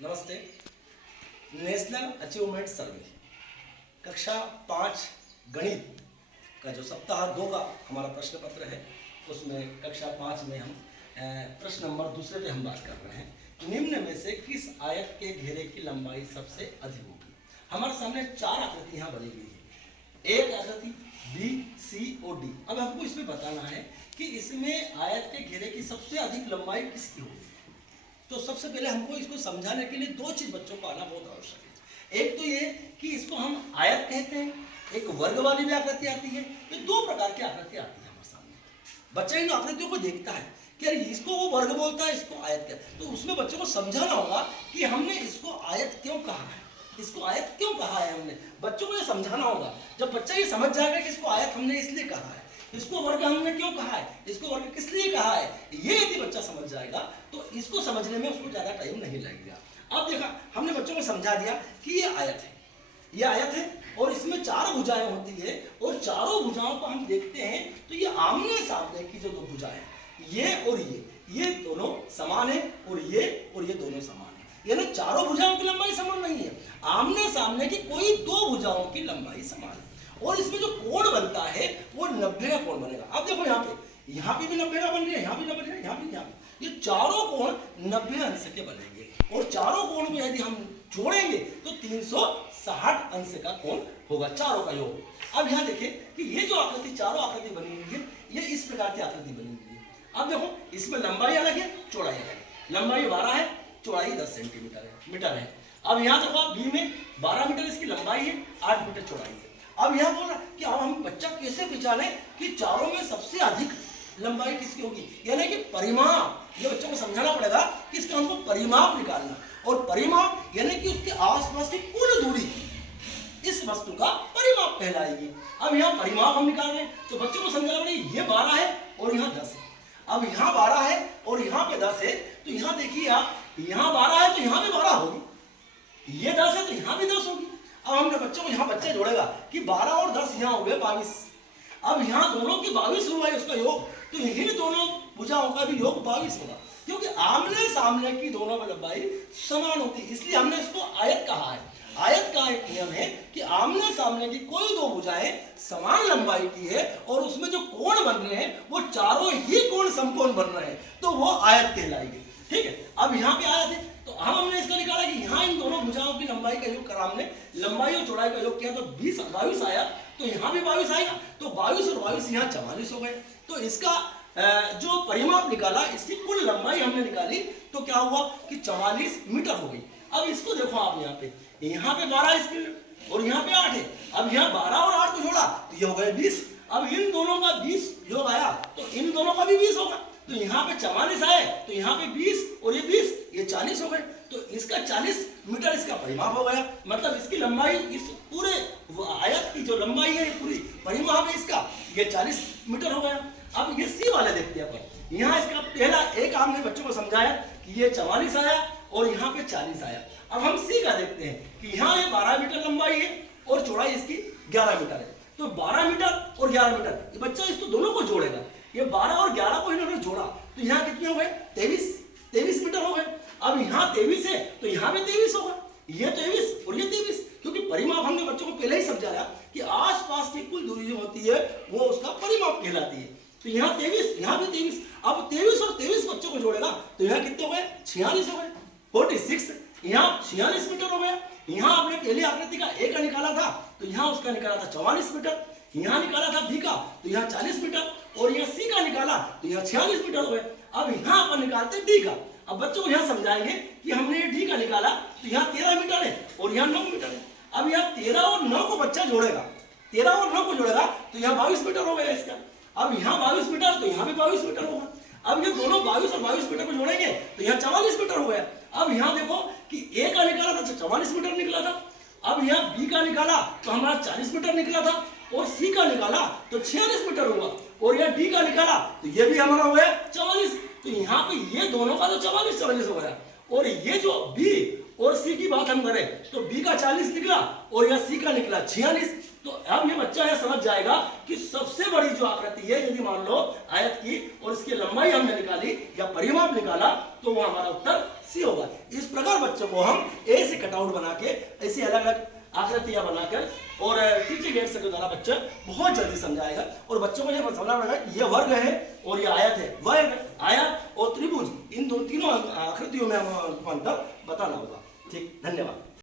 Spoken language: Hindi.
नमस्ते। नेशनल अचीवमेंट सर्वे कक्षा 5 गणित का जो सप्ताह 2 का हमारा प्रश्न पत्र है, उसमें कक्षा 5 में हम प्रश्न नंबर दूसरे पे हम बात कर रहे हैं। निम्न में से किस आयत के घेरे की लंबाई सबसे अधिक होगी? हमारे सामने 4 आकृति यहाँ बनी हुई है। एक आकृति बी, सी और डी। अब हमको इसमें बताना है कि इसमें आयत के घेरे की सबसे अधिक लंबाई किसकी होगी। तो सबसे पहले हमको इसको समझाने के लिए 2 चीज बच्चों को आना बहुत आवश्यक है। एक तो ये कि इसको हम आयत कहते हैं, एक वर्ग वाली भी आकृति आती है। तो 2 प्रकार की आकृति आती है हमारे सामने। बच्चा इन आकृतियों को देखता है कि अरे इसको वो वर्ग बोलता है, इसको आयत कहता है। तो उसमें बच्चों को समझाना होगा कि हमने इसको आयत क्यों कहा है, इसको आयत क्यों कहा है। हमने बच्चों को ये समझाना होगा। जब बच्चा ये समझ जाएगा कि इसको आयत हमने इसलिए कहा है, इसको वर्ग हमने क्यों कहा है, इसको वर्ग किस लिए कहा है, ये यदि बच्चा समझ जाएगा तो इसको समझने में उसको ज्यादा टाइम नहीं लगेगा। अब देखा हमने बच्चों को समझा दिया कि ये आयत है, ये आयत है और इसमें 4 भुजाएं होती है और चारों भुजाओं को हम देखते हैं तो ये आमने सामने की जो 2 भुजाएं, ये और ये दोनों समान है और ये दोनों समान है। यानी चारों भुजाओं की लंबाई समान नहीं है, आमने सामने की कोई 2 भुजाओं की लंबाई समान है। और इसमें जो कोण बनता है वो 90 का कोण बनेगा। अब देखो यहाँ पे भी 90 का बन रही है, यहाँ भी 90 है, यहाँ भी। ये चारों कोण 90 अंश के बनेंगे और चारों कोण में यदि हम जोड़ेंगे तो 360 अंश का कोण होगा, चारों का योग। अब यहाँ देखिए कि ये जो आकृति, चारों आकृति बनी हुई है, ये इस प्रकार की आकृति बनी हुई है। अब देखो इसमें लंबाई अलग है, चौड़ाई अलग है। लंबाई 12 है, चौड़ाई 10 सेंटीमीटर है। अब यहाँ देखो बी में 12 मीटर इसकी लंबाई है, 8 मीटर चौड़ाई है। अब यह बोल रहा कि अब हम बच्चा कैसे पहचाने कि चारों में सबसे अधिक लंबाई किसकी होगी, यानी कि परिमाप। ये बच्चों को समझाना पड़ेगा कि इसका हमको परिमाप निकालना, और परिमाप यानी कि उसके आसपास की कुल दूरी इस वस्तु का परिमाप कहलाएगी। अब यहाँ परिमाप हम निकाल रहे हैं तो बच्चों को समझाना पड़ेगा ये 12 है और यहाँ 10 है। अब यहाँ 12 है और यहाँ पे 10 है, तो यहाँ देखिए आप, यहाँ 12 है तो यहाँ भी 12 होगी, ये 10 है तो यहाँ भी 10 होगी। अब हमने बच्चों को यहाँ बच्चे जोड़ेगा कि 12 और 10 यहाँ हो गए 22। अब यहाँ दोनों की 22 हुआ है उसका योग, तो इन दोनों भुजाओं का भी योग 22 होगा, क्योंकि आमने सामने की दोनों में लंबाई समान होती है, इसलिए हमने इसको आयत कहा है। आयत का एक नियम है कि आमने सामने की कोई 2 भुजाएं समान लंबाई की है और उसमें जो कोण बन रहे हैं वो चारों ही कोण समकोण बन रहे हैं, तो वो आयत कहलाएगी। ठीक है, अब यहाँ पे आयत है तो हमने इसका निकाला कि यहाँ इन दोनों भुजाओं की लंबाई का योग करा हमने, लंबाई और चौड़ाई का योग किया तो 22 आया, तो यहाँ भी 22 आएगा, तो 22 और 22 यहाँ 44 हो गए। तो इसका जो परिमाप निकाला, इसकी कुल लंबाई हमने निकाली तो क्या हुआ कि 44 मीटर हो गई। अब इसको देखो आप, यहाँ पे 12 इसकी और यहाँ पे 8 है। अब यहाँ 12 और 8 को जोड़ा तो ये हो गए 20। अब इन दोनों का 20 योग आया तो इन दोनों का भी 20 होगा, तो यहाँ पे 44 आए तो यहाँ पे 20 और ये 20, ये 40 हो गए। तो इसका 40 मीटर इसका परिमाप हो गया, मतलब इसकी लंबाई, इस पूरे आयत की जो लंबाई है पूरी परिमाप है इसका, ये 40 मीटर हो गया। अब ये सी वाले देखते हैं अपन। यहाँ इसका पहला एक हमने बच्चों को समझाया कि ये 44 आया और यहाँ पे 40 आया। अब हम सी का देखते हैं कि यहाँ ये 12 मीटर लंबाई है और चौड़ाई इसकी 11 मीटर है। तो 12 मीटर और 11 मीटर, ये बच्चा इसको दोनों को जोड़ेगा, ये 12 और 11 को इन्होंने जोड़ा तो यहाँ कितने हो गए 23 मीटर हो गए। अब यहाँ 23 है तो यहाँ भी 23 होगा, ये 23 और ये 23, क्योंकि परिमाप हमने बच्चों को पहले ही समझाया कि आसपास की कुल दूरी जो होती है वो उसका परिमाप कहलाती है। तो यहाँ 23, यहाँ भी 23। अब 23 और 23 बच्चों को जोड़ेगा तो यहाँ कितने हो गए 46 हो गए, 46। यहाँ 46 मीटर हो गया। यहाँ आपने पहले आकृति का ए का निकाला था तो यहाँ उसका निकाला था 44 मीटर, यहाँ निकाला था बी का तो यहाँ 40 मीटर और यहाँ सी का निकाला तो यहाँ 46 मीटर हो गए। अब यहाँ अपन निकालते डी का। अब बच्चों को यहाँ समझाएंगे कि हमने डी का निकाला तो यहाँ 13 मीटर है और यहाँ 9 मीटर है। अब यहाँ 13 और 9 को बच्चा जोड़ेगा, 13 और 9 को जोड़ेगा तो यहाँ 22 मीटर हो गया इसका। अब यहाँ 22 मीटर तो यहाँ भी 22 मीटर होगा। अब ये दोनों 22 और 22 मीटर को जोड़ेंगे तो यहाँ 44 मीटर हो गया। अब यहाँ देखो कि ए का निकाला था तो 44 मीटर निकला था, अब यहाँ बी का निकाला तो हमारा 40 मीटर निकला था और सी का निकाला तो 46 मीटर होगा और यहाँ डी का निकाला तो ये भी हमारा हो गया 44। तो यहाँ पे ये दोनों का तो 44 हो गया और ये जो बी और सी की बात हम करें तो बी का 40 निकला और यहाँ सी का निकला 46। तो अब ये बच्चा यह समझ जाएगा कि सबसे बड़ी जो आकृति है यदि मान लो आयत की और इसकी लंबाई हमने निकाली या परिमाप निकाला तो वो हमारा उत्तर सी होगा। इस प्रकार बच्चों को हम ए से कटआउट बना के ऐसी अलग अलग आकृतियां बनाकर और टीचर गेट से के द्वारा बच्चा बहुत जल्दी समझाएगा और बच्चों को यह समझना पड़ेगा ये वर्ग है और ये आयत है। वर्ग, आयत और त्रिभुज इन तीनों आकृतियों में हम अंतर बताना होगा। ठीक, धन्यवाद।